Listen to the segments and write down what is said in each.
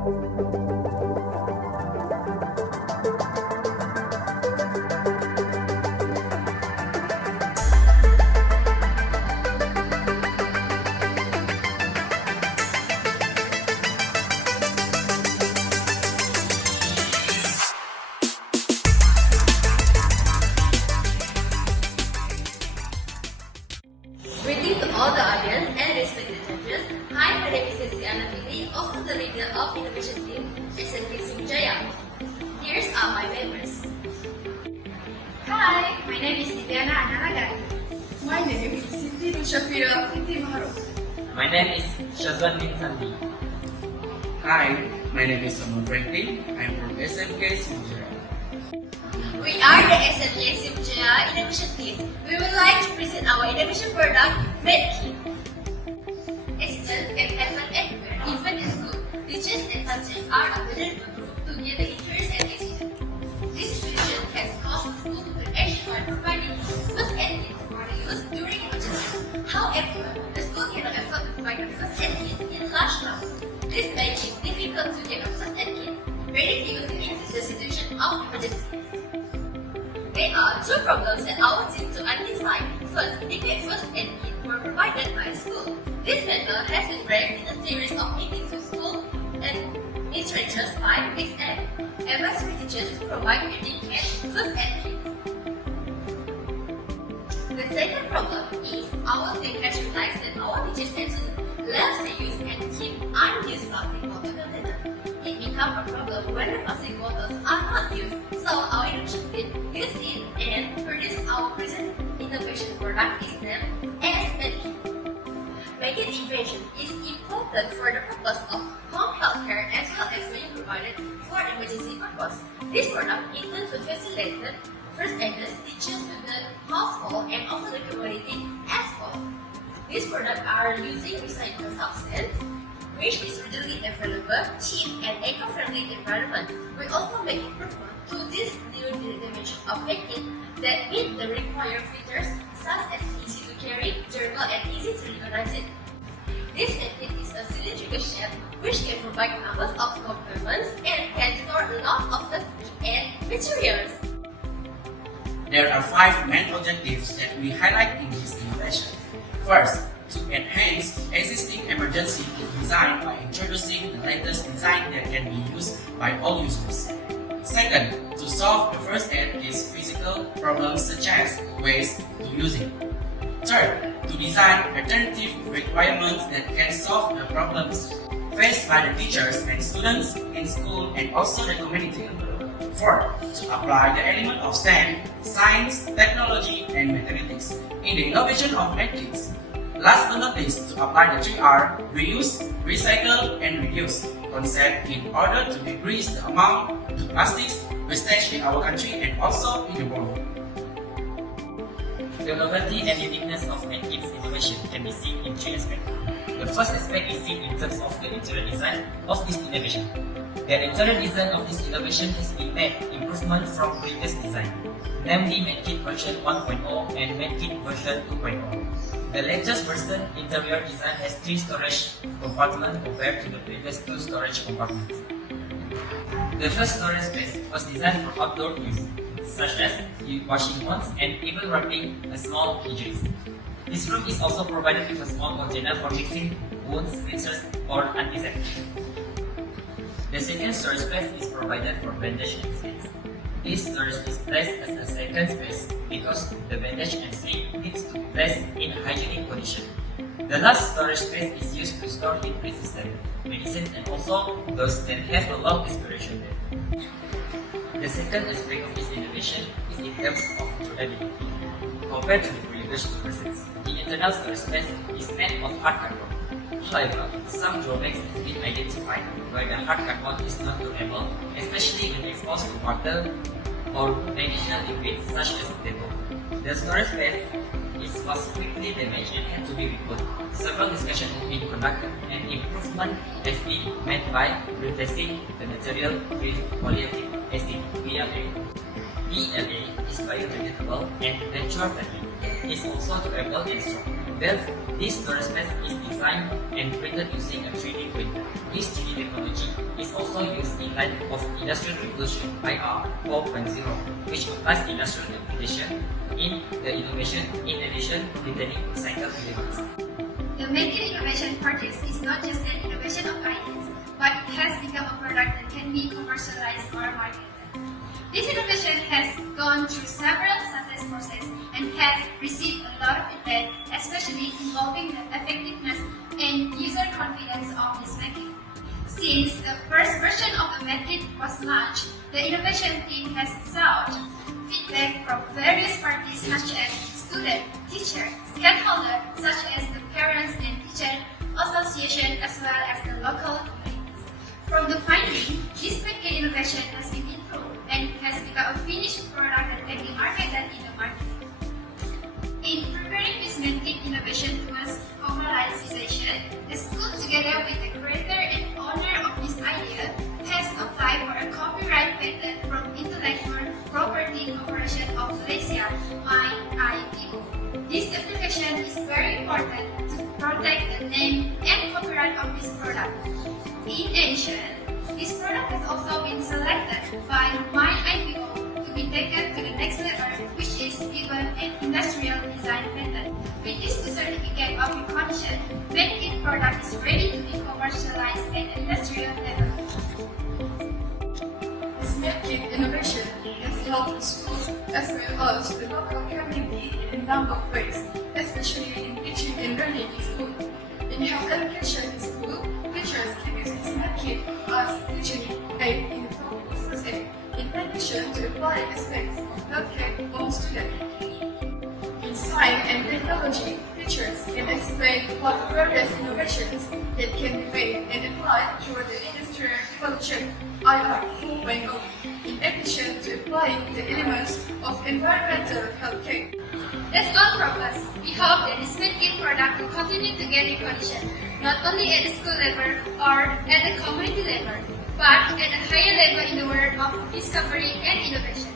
Greeting to all the audience and respected judges. Hi, my name is SYAFIRA, also the leader of Innovation Team, SMK JAYA. Here's are my members. Hi, my name is LYVIANA. My name is SYAFIRA. My name is Mizan. Hi, my name is Samuel Franklin. I'm from SMK JAYA. We are the SMK JAYA Innovation Team. We would like to present our innovation product, Medkit. Accidents can happen anywhere, even in school. Teachers and subjects are available to get the interest and accident. This situation has caused school to take action by providing first aid kits for the use during emergency. However, the school cannot afford to provide the first aid kits in large numbers. This makes it difficult to get a first aid kit ready to use in the situation of emergency. There are two problems that our team to identify. First, the first aid kit were provided by school. This matter has been raised in a series of meetings with school and administrators by PILI, advisory teachers to provide Peringkat first aid kits. The second problem is our team has realized that our teachers and students love to use and keep unused plastic bottle containers. It becomes a problem when the plastic bottles are not used. So our innovation team use it and produce our present innovation product is named as Medkit. Medkit invention is important for the purpose of home healthcare as well as being provided for emergency purpose. This product intends to facilitate first aiders, teachers to the household and also the community as well. These products are using recycled substance, which is readily available, cheap, and eco-friendly environment. We also make improvement to this new dimension of Medkit that meet the required features such as easy to carry, durable, and easy to organize it. This Medkit is a cylindrical shape which can provide numbers of compartments and can store a lot of plastic and materials. There are 5 main objectives that we highlight in this innovation. First, to enhance existing emergency kit design by introducing the latest design that can be used by all users. Second, to solve the first aid kit's physical problems such as waste to using. Third, to design alternative requirements that can solve the problems faced by the teachers and students in school and also the community. Fourth, to apply the element of STEM, science, technology, and mathematics in the innovation of medkits. Last but not least, to apply the 3R, reuse, recycle, and reduce concept in order to decrease the amount of plastics wastage in our country and also in the world. The novelty and uniqueness of medkit's innovation can be seen in 3 aspects. The first aspect is seen in terms of the interior design of this innovation. The interior design of this innovation has been made improvement from previous design, namely Medkit version 1.0 and Medkit version 2.0. The latest version interior design has 3 storage compartments compared to the previous 2 storage compartments. The first storage space was designed for outdoor use, such as washing wands and even wrapping a small injuries. This room is also provided with a small container for mixing wounds, rinsers, or antiseptic. The second storage space is provided for bandage and slings. This storage is placed as a second space because the bandage and sling needs to be placed in hygienic condition. The last storage space is used to store heat resistant medicines and also those that have a long expiration date. The second aspect of this innovation is in terms of durability. Compared to the previous versions, the internal storage space is made of hard cardboard. However, some drawbacks have been identified where the hard cardboard is not durable, especially when exposed to water or additional liquids such as depo. The storage space was quickly damaged and had to be removed. Several discussions have been conducted and improvement has been made by replacing the material with polyethylene acetate (PLA). PLA is biodegradable and nature-friendly. It is also durable and strong. Thus, this storage space is designed and printed using a 3D printer. This 3D technology is also used in light of Industrial Revolution IR 4.0, which applies industrial application in the innovation in addition to retaining societal relevance. The Make It Innovation project is not just an innovation of ideas, but it has become a product that can be commercialized or marketed. This innovation has gone through several success processes and has received a lot of feedback, especially involving the effectiveness and user confidence of this medkit. Since the first version of the medkit was launched, the innovation team has sought feedback from various parties such as students, teachers, stakeholders such as the parents and teacher association as well as the local community. From the finding, this medkit innovation has been improved and has become a finished product that can be marketed in the market. In preparing this medkit innovation towards commercialization, the school together with the creator and owner of this idea has applied for a copyright patent from Intellectual Property Corporation of Malaysia, IIPO. This application is very important to protect the name and copyright of this product. In addition, this product has also been selected by IIPO to be taken to the next level, which is given an industrial design patent. With this certificate of recognition, medkit product is ready to be commercialized at the industrial level. This medkit innovation has helped the schools as well as the local community in a number of ways, especially in teaching and learning in school. In health education in school, teachers can use this medkit as teaching aid in the first aid, in addition to applying aspects of healthcare on students. In science and technology, teachers can explain what various innovations that can be made and applied through the Industrial Revolution IR 4.0, in addition to applying the elements of environmental healthcare. That's all from us. We hope that this medkit product will continue to get recognition, not only at the school level or at the community level, but at a higher level in the world of discovery and innovation.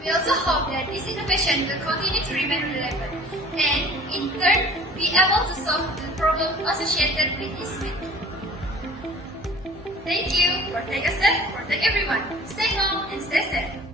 We also hope that this innovation will continue to remain relevant and, in turn, be able to solve the problems associated with this medkit. Thank you. Protect yourself, protect everyone. Stay home and stay safe.